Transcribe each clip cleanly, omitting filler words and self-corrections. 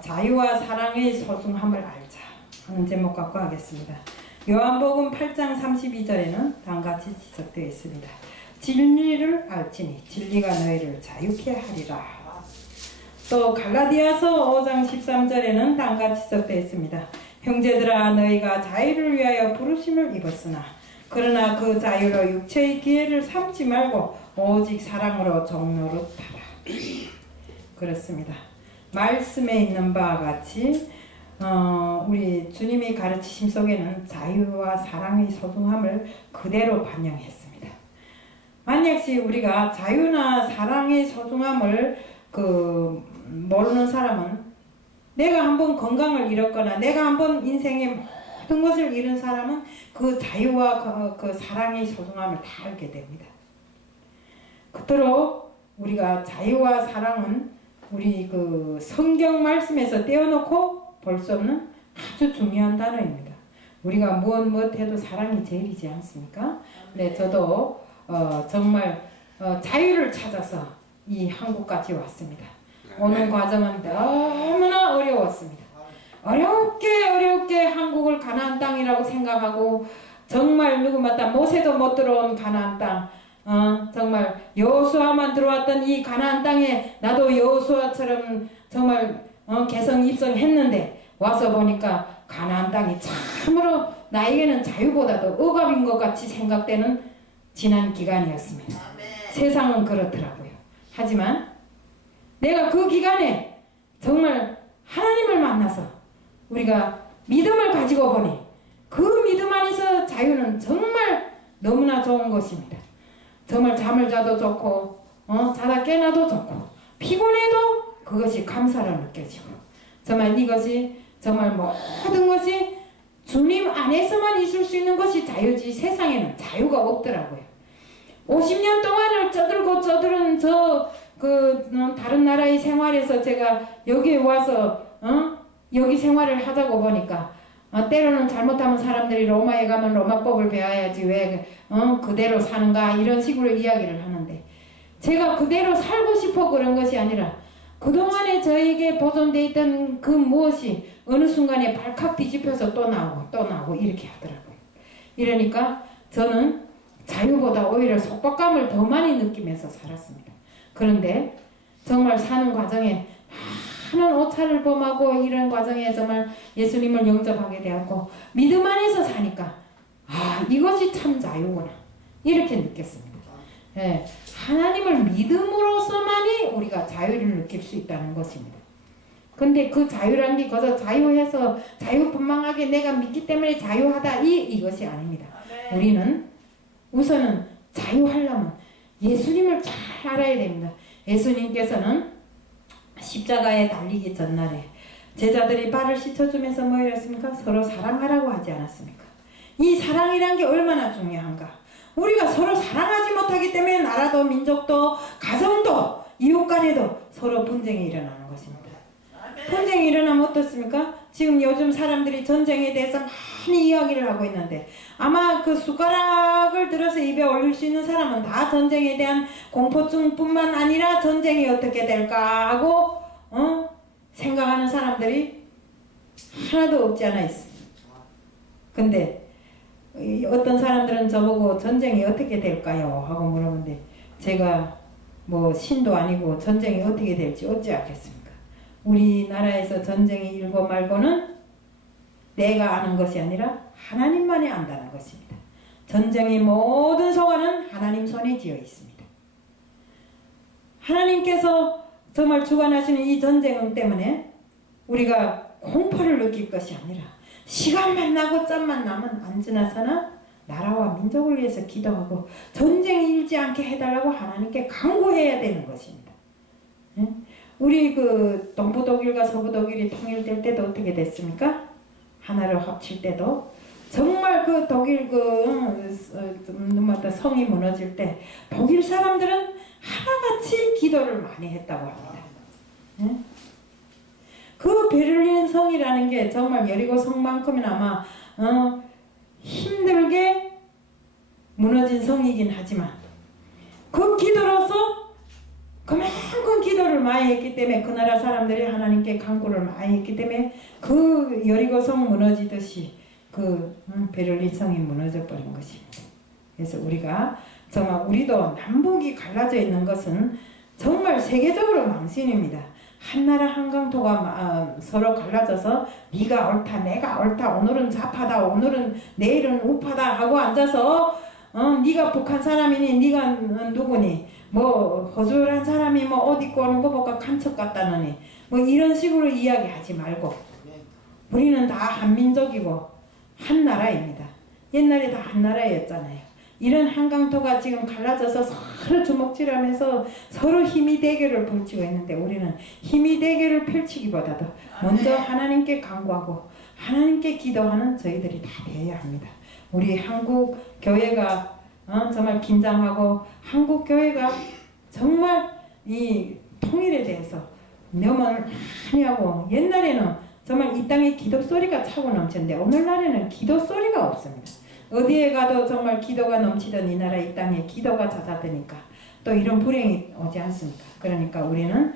자유와 사랑의 소중함을 알자 하는 제목 갖고 하겠습니다. 요한복음 8장 32절에는 다음같이 지적되어 있습니다. 진리를 알지니 진리가 너희를 자유케 하리라. 또 갈라디아서 5장 13절에는 다음같이 지적되어 있습니다. 형제들아 너희가 자유를 위하여 부르심을 입었으나 그러나 그 자유로 육체의 기회를 삼지 말고 오직 사랑으로 종노릇하라. 그렇습니다. 말씀에 있는 바와 같이 우리 주님의 가르치심 속에는 자유와 사랑의 소중함을 그대로 반영했습니다. 만약시 우리가 자유나 사랑의 소중함을 모르는 사람은 내가 한번 건강을 잃었거나 내가 한번 인생의 모든 것을 잃은 사람은 그 자유와 그 사랑의 소중함을 다 알게 됩니다. 그토록 우리가 자유와 사랑은 우리 성경 말씀에서 떼어놓고 볼 수 없는 아주 중요한 단어입니다. 우리가 무엇 해도 사랑이 제일이지 않습니까? 네, 저도 정말 자유를 찾아서 이 한국까지 왔습니다. 오는 과정은 너무나 어려웠습니다. 어렵게 한국을 가나안 땅이라고 생각하고 정말 누구마다 모세도 못 들어온 가나안 땅, 정말 여호수아만 들어왔던 이 가나안 땅에 나도 여호수아처럼 정말 개성 입성했는데 와서 보니까 가나안 땅이 참으로 나에게는 자유보다도 억압인 것 같이 생각되는 지난 기간이었습니다. 세상은 그렇더라고요. 하지만 내가 그 기간에 정말 하나님을 만나서 우리가 믿음을 가지고 보니 그 믿음 안에서 자유는 정말 너무나 좋은 것입니다. 정말 잠을 자도 좋고 자다 깨나도 좋고 피곤해도 그것이 감사로 느껴지고 정말 이것이 정말 모든 것이 주님 안에서만 있을 수 있는 것이 자유지 세상에는 자유가 없더라고요. 50년 동안을 떠들은 다른 나라의 생활에서 제가 여기에 와서 여기 생활을 하자고 보니까 때로는 잘못하면 사람들이 로마에 가면 로마법을 배워야지 왜 그대로 사는가 이런 식으로 이야기를 하는데 제가 그대로 살고 싶어 그런 것이 아니라 그동안에 저에게 보존되어 있던 그 무엇이 어느 순간에 발칵 뒤집혀서 또 나오고 이렇게 하더라고요. 이러니까 저는 자유보다 오히려 속박감을 더 많이 느끼면서 살았습니다. 그런데 정말 사는 과정에 많은 오차를 범하고 이런 과정에 정말 예수님을 영접하게 되었고 믿음 안에서 사니까 이것이 참 자유구나 이렇게 느꼈습니다. 예, 하나님을 믿음으로서만이 우리가 자유를 느낄 수 있다는 것입니다. 근데 그 자유란 게 거저 자유해서 자유분방하게 내가 믿기 때문에 자유하다 이것이 아닙니다. 우리는 우선은 자유하려면 예수님을 잘 알아야 됩니다. 예수님께서는 십자가에 달리기 전날에 제자들이 발을 씻어주면서 뭐 이랬습니까? 서로 사랑하라고 하지 않았습니까? 이 사랑이란 게 얼마나 중요한가? 우리가 서로 사랑하지 못하기 때문에 나라도 민족도 가정도 이웃 간에도 서로 분쟁이 일어나는 것입니다. 분쟁이 일어나면 어떻습니까? 지금 요즘 사람들이 전쟁에 대해서 많이 이야기를 하고 있는데 아마 그 숟가락을 들어서 입에 올릴 수 있는 사람은 다 전쟁에 대한 공포증뿐만 아니라 전쟁이 어떻게 될까 하고 생각하는 사람들이 하나도 없지 않아 있습니다. 근데 어떤 사람들은 저보고 전쟁이 어떻게 될까요? 하고 물어보는데 제가 신도 아니고 전쟁이 어떻게 될지 어찌 알겠습니까? 우리나라에서 전쟁이 일고 말고는 내가 아는 것이 아니라 하나님만이 안다는 것입니다. 전쟁의 모든 소관은 하나님 손에 쥐어 있습니다. 하나님께서 정말 주관하시는 이 전쟁 때문에 우리가 공포를 느낄 것이 아니라 시간만 나고 짬만 나면 언제나서나 나라와 민족을 위해서 기도하고 전쟁이 일지 않게 해달라고 하나님께 간구해야 되는 것입니다. 우리 동부 독일과 서부 독일이 통일될 때도 어떻게 됐습니까? 하나로 합칠 때도 정말 독일 성이 무너질 때 독일 사람들은 하나같이 기도를 많이 했다고 합니다. 그 베를린 성이라는 게 정말 여리고 성만큼이나 아마 힘들게 무너진 성이긴 하지만 그 기도로서 그만큼 기도를 많이 했기 때문에 그 나라 사람들이 하나님께 간구를 많이 했기 때문에 그 여리고성 무너지듯이 그 베를린 성이 무너져 버린 것입니다. 그래서 우리가 정말 우리도 남북이 갈라져 있는 것은 정말 세계적으로 망신입니다. 한 나라 한강토가 서로 갈라져서 네가 옳다 내가 옳다 오늘은 좌파다 오늘은 내일은 우파다 하고 앉아서 네가 북한 사람이니 네가 누구니 뭐 허술한 사람이 뭐 옷 입고 오는 거 보고 간첩 같다느니 뭐 이런 식으로 이야기하지 말고 우리는 다 한민족이고 한 나라입니다. 옛날에 다 한 나라였잖아요. 이런 한강토가 지금 갈라져서 서로 주먹질하면서 서로 힘이 대결을 펼치고 있는데 우리는 힘이 대결을 펼치기보다도 먼저 하나님께 간구하고 하나님께 기도하는 저희들이 다 되어야 합니다. 우리 한국 교회가 정말 긴장하고 한국 교회가 정말 이 통일에 대해서 염원을 많이 하고 옛날에는 정말 이 땅에 기도 소리가 차고 넘쳤는데 오늘날에는 기도 소리가 없습니다. 어디에 가도 정말 기도가 넘치던 이 나라 이 땅에 기도가 잦아드니까 또 이런 불행이 오지 않습니까? 그러니까 우리는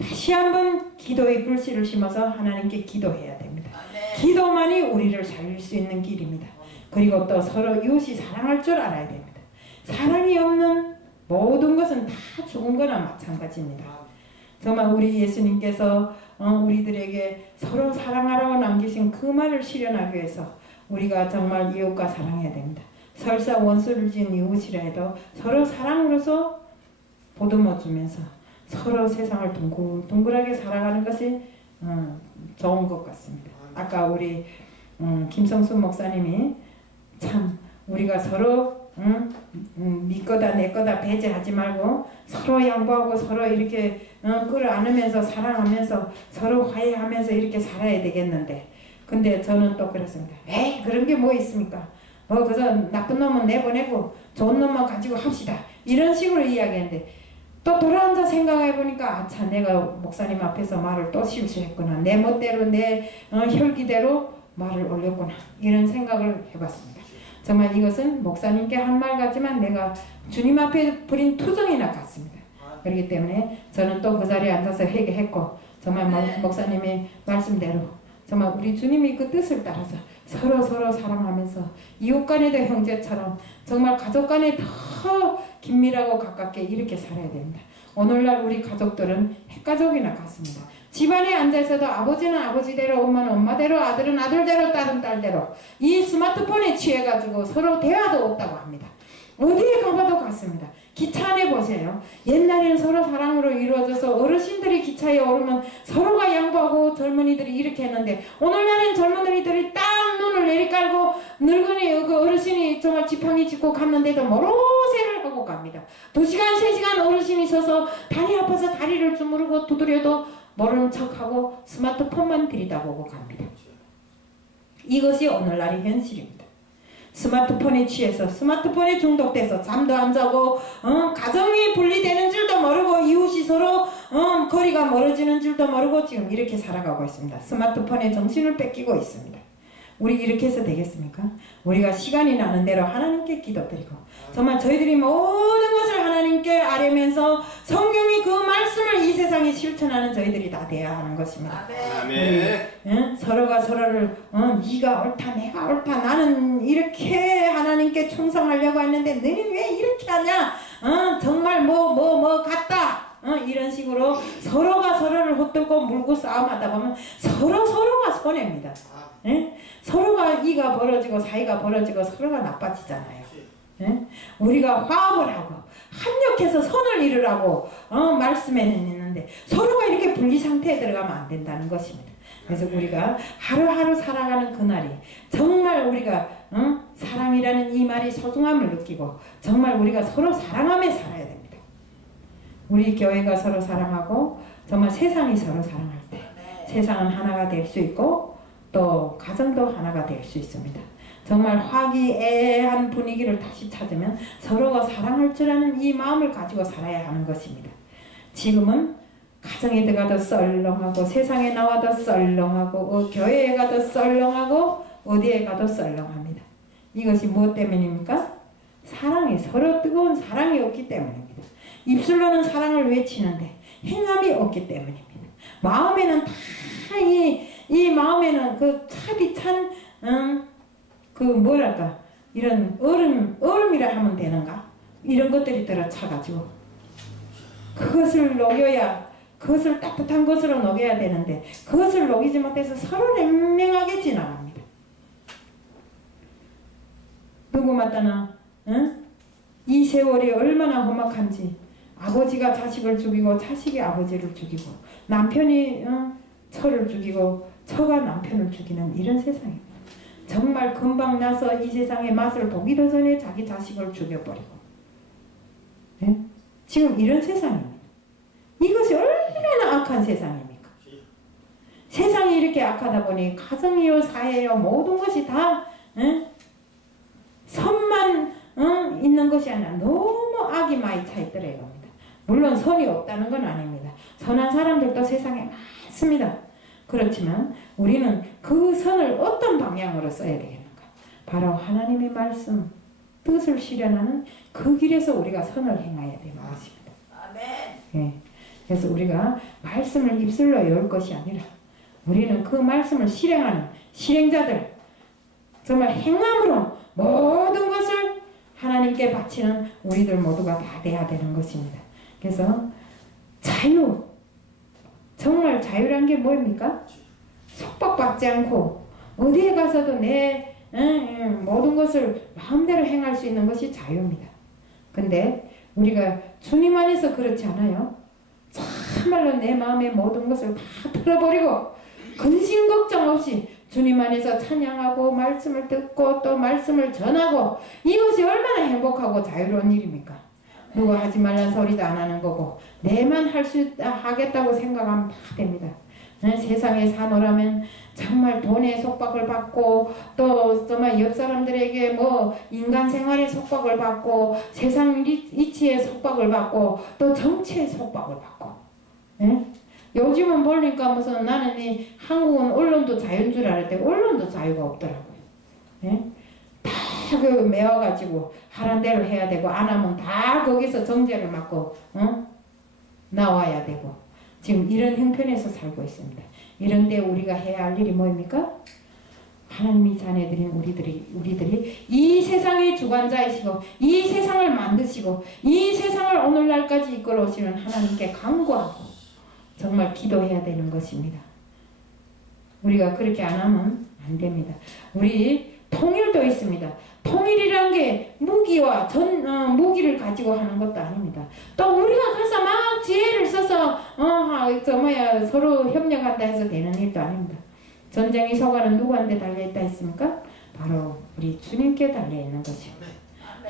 다시 한번 기도의 불씨를 심어서 하나님께 기도해야 됩니다. 기도만이 우리를 살릴 수 있는 길입니다. 그리고 또 서로 이웃이 사랑할 줄 알아야 됩니다. 사랑이 없는 모든 것은 다 죽은 거나 마찬가지입니다. 정말 우리 예수님께서 우리들에게 서로 사랑하라고 남기신 그 말을 실현하기 위해서 우리가 정말 이웃과 사랑해야 됩니다. 설사 원수를 지은 이웃이라 해도 서로 사랑으로서 보듬어 주면서 서로 세상을 둥글둥글하게 살아가는 것이 좋은 것 같습니다. 아까 우리 김성수 목사님이 참 우리가 서로 네 거다 내 거다 배제하지 말고 서로 양보하고 서로 이렇게 끌어안으면서 사랑하면서 서로 화해하면서 이렇게 살아야 되겠는데 근데 저는 또 그렇습니다. 에이 그런 게 뭐 있습니까? 뭐 그래서 나쁜 놈은 내보내고 좋은 놈만 가지고 합시다. 이런 식으로 이야기했는데 또 돌아앉아 생각해보니까 아차 내가 목사님 앞에서 말을 또 실수했구나. 내 멋대로 내 혈기대로 말을 올렸구나. 이런 생각을 해봤습니다. 정말 이것은 목사님께 한 말 같지만 내가 주님 앞에 부린 투정이나 같습니다. 그렇기 때문에 저는 또 그 자리에 앉아서 회개했고 정말 목사님의 말씀대로 정말 우리 주님이 그 뜻을 따라서 서로 사랑하면서 이웃 간에도 형제처럼 정말 가족 간에 더 긴밀하고 가깝게 이렇게 살아야 됩니다. 오늘날 우리 가족들은 핵가족이나 같습니다. 집안에 앉아있어도 아버지는 아버지대로 엄마는 엄마대로 아들은 아들대로 딸은 딸대로 이 스마트폰에 취해가지고 서로 대화도 없다고 합니다. 어디에 가봐도 같습니다. 기차 안에 보세요. 옛날에는 서로 사랑으로 이루어져서 어르신들이 기차에 오르면 서로가 양보하고 젊은이들이 이렇게 했는데 오늘날엔 젊은이들이 딱 눈을 내리깔고 늙은이 그 어르신이 정말 지팡이 짚고 갔는데도 모로새를 하고 갑니다. 2시간 3시간 어르신이 서서 다리 아파서 다리를 주무르고 두드려도 모르는 척하고 스마트폰만 들여다보고 갑니다. 이것이 오늘날의 현실입니다. 스마트폰에 취해서 스마트폰에 중독돼서 잠도 안 자고 가정이 분리되는 줄도 모르고 이웃이 서로 거리가 멀어지는 줄도 모르고 지금 이렇게 살아가고 있습니다. 스마트폰에 정신을 뺏기고 있습니다. 우리 이렇게 해서 되겠습니까? 우리가 시간이 나는 대로 하나님께 기도드리고 정말 저희들이 모든 것을 하나님께 아뢰면서 성경이 그 말씀을 이 세상에 실천하는 저희들이 다 돼야 하는 것입니다. 아멘. 서로가 서로를 네가 옳다 내가 옳다 나는 이렇게 하나님께 충성하려고 했는데 너는 왜 이렇게 하냐 정말 뭐 같다 이런 식으로 서로가 서로를 헛들고 물고 싸움하다 보면 서로가 손해입니다. 예? 서로가 이가 벌어지고 사이가 벌어지고 서로가 나빠지잖아요. 예? 우리가 화합을 하고 합력해서 선을 이루라고 말씀에는 있는데 서로가 이렇게 분리 상태에 들어가면 안 된다는 것입니다. 그래서 우리가 하루하루 살아가는 그날이 정말 우리가 사랑이라는 이 말이 소중함을 느끼고 정말 우리가 서로 사랑하며 살아야 됩니다. 우리 교회가 서로 사랑하고 정말 세상이 서로 사랑할 때 세상은 하나가 될 수 있고 또 가정도 하나가 될 수 있습니다. 정말 화기애애한 분위기를 다시 찾으면 서로가 사랑할 줄 아는 이 마음을 가지고 살아야 하는 것입니다. 지금은 가정에 들어가도 썰렁하고 세상에 나와도 썰렁하고 교회에 가도 썰렁하고 어디에 가도 썰렁합니다. 이것이 무엇 때문입니까? 사랑이 서로 뜨거운 사랑이 없기 때문입니다. 입술로는 사랑을 외치는데 행함이 없기 때문입니다. 마음에는 다 이 마음에는 그 차디찬 그 뭐랄까 이런 얼음이라 하면 되는가? 이런 것들이 들어차가지고 그것을 녹여야 그것을 따뜻한 것으로 녹여야 되는데 그것을 녹이지 못해서 서로 냉랭하게 지나갑니다. 누구 마따나 이 세월이 얼마나 험악한지 아버지가 자식을 죽이고 자식이 아버지를 죽이고 남편이 처를 죽이고 처가 남편을 죽이는 이런 세상입니다. 정말 금방 나서 이 세상의 맛을 보기도 전에 자기 자식을 죽여버리고 네? 지금 이런 세상입니다. 이것이 얼마나 악한 세상입니까? 세상이 이렇게 악하다 보니 가정이요 사회요 모든 것이 다 선만 있는 것이 아니라 너무 악이 많이 차있더라 이겁니다. 물론 선이 없다는 건 아닙니다. 선한 사람들도 세상에 많습니다. 그렇지만 우리는 그 선을 어떤 방향으로 써야 되겠는가? 바로 하나님의 말씀, 뜻을 실현하는 그 길에서 우리가 선을 행해야 되는 것입니다. 아멘. 예. 그래서 우리가 말씀을 입술로 외울 것이 아니라 우리는 그 말씀을 실행하는 실행자들, 정말 행함으로 모든 것을 하나님께 바치는 우리들 모두가 다 돼야 되는 것입니다. 그래서 자유, 정말 자유란 게 뭐입니까? 속박받지 않고 어디에 가서도 내 모든 것을 마음대로 행할 수 있는 것이 자유입니다. 근데 우리가 주님 안에서 그렇지 않아요. 참말로 내 마음의 모든 것을 다 틀어버리고 근심 걱정 없이 주님 안에서 찬양하고 말씀을 듣고 또 말씀을 전하고 이것이 얼마나 행복하고 자유로운 일입니까? 누가 하지 말란 소리도 안 하는 거고 내만 할 수 하겠다고 생각하면 다 됩니다. 세상에 사노라면 정말 돈의 속박을 받고 또 정말 옆 사람들에게 뭐 인간 생활의 속박을 받고 세상 이치의 속박을 받고 또 정치의 속박을 받고 요즘은 보니까 무슨 나는 이 한국은 언론도 자유인 줄 알았는데 언론도 자유가 없더라고요. 다 그 메워가지고 하란 대로 해야 되고 안 하면 다 거기서 정죄를 맞고 나와야 되고 지금 이런 형편에서 살고 있습니다. 이런데 우리가 해야 할 일이 뭐입니까? 하나님이 자녀들인 우리들이 이 세상의 주관자이시고 이 세상을 만드시고 이 세상을 오늘날까지 이끌어 오시는 하나님께 간구하고 정말 기도해야 되는 것입니다. 우리가 그렇게 안 하면 안 됩니다. 우리 통일도 있습니다. 통일이란 게 무기와 무기를 가지고 하는 것도 아닙니다. 또 우리가 가서 막 지혜를 써서 서로 협력한다 해서 되는 일도 아닙니다. 전쟁의 소관은 누구한테 달려있다 했습니까? 바로 우리 주님께 달려있는 것입니다.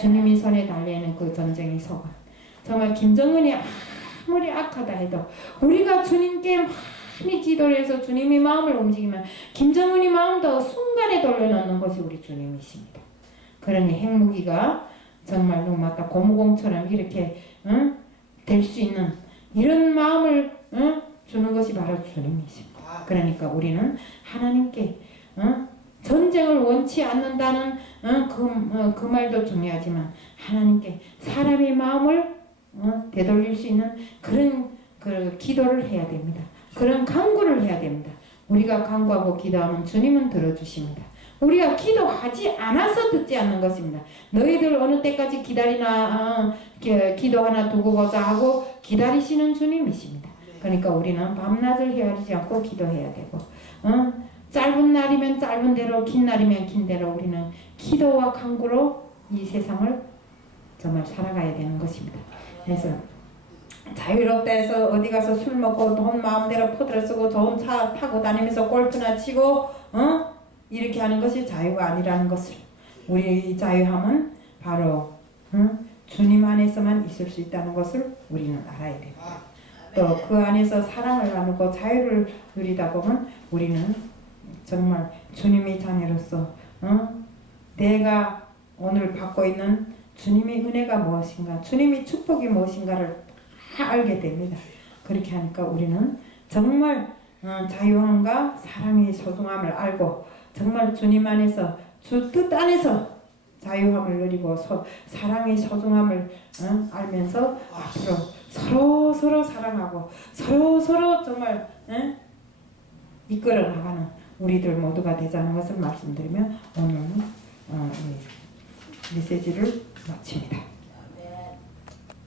주님이 손에 달려있는 그 전쟁의 소관. 정말 김정은이 아무리 악하다 해도 우리가 주님께 많이 기도를 해서 주님의 마음을 움직이면 김정은이 마음도 순간에 돌려놓는 것이 우리 주님이십니다. 그러니 핵무기가 정말 맞다 고무공처럼 이렇게 될 수 있는 이런 마음을 주는 것이 바로 주님이십니다. 그러니까 우리는 하나님께 전쟁을 원치 않는다는 그 말도 중요하지만 하나님께 사람의 마음을 되돌릴 수 있는 그런 그 기도를 해야 됩니다. 그런 간구를 해야 됩니다. 우리가 간구하고 기도하면 주님은 들어주십니다. 우리가 기도하지 않아서 듣지 않는 것입니다. 너희들 어느 때까지 기다리나 기도 하나 두고 보자 하고 기다리시는 주님이십니다. 그러니까 우리는 밤낮을 헤아리지 않고 기도해야 되고 짧은 날이면 짧은 대로 긴 날이면 긴 대로 우리는 기도와 간구로 이 세상을 정말 살아가야 되는 것입니다. 그래서 자유롭다 해서 어디 가서 술 먹고 돈 마음대로 퍼들어 쓰고 좋은 차 타고 다니면서 골프나 치고 이렇게 하는 것이 자유가 아니라는 것을 우리 자유함은 바로 주님 안에서만 있을 수 있다는 것을 우리는 알아야 됩니다. 또 그 안에서 사랑을 나누고 자유를 누리다 보면 우리는 정말 주님의 자녀로서 내가 오늘 받고 있는 주님의 은혜가 무엇인가 주님의 축복이 무엇인가를 다 알게 됩니다. 그렇게 하니까 우리는 정말 자유함과 사랑의 소중함을 알고 정말 주님 안에서 주 뜻 안에서 자유함을 누리고 사랑의 소중함을 알면서 앞으로 서로 사랑하고 서로 정말 이끌어 나가는 우리들 모두가 되자는 것을 말씀드리며 오늘 메시지를 마칩니다.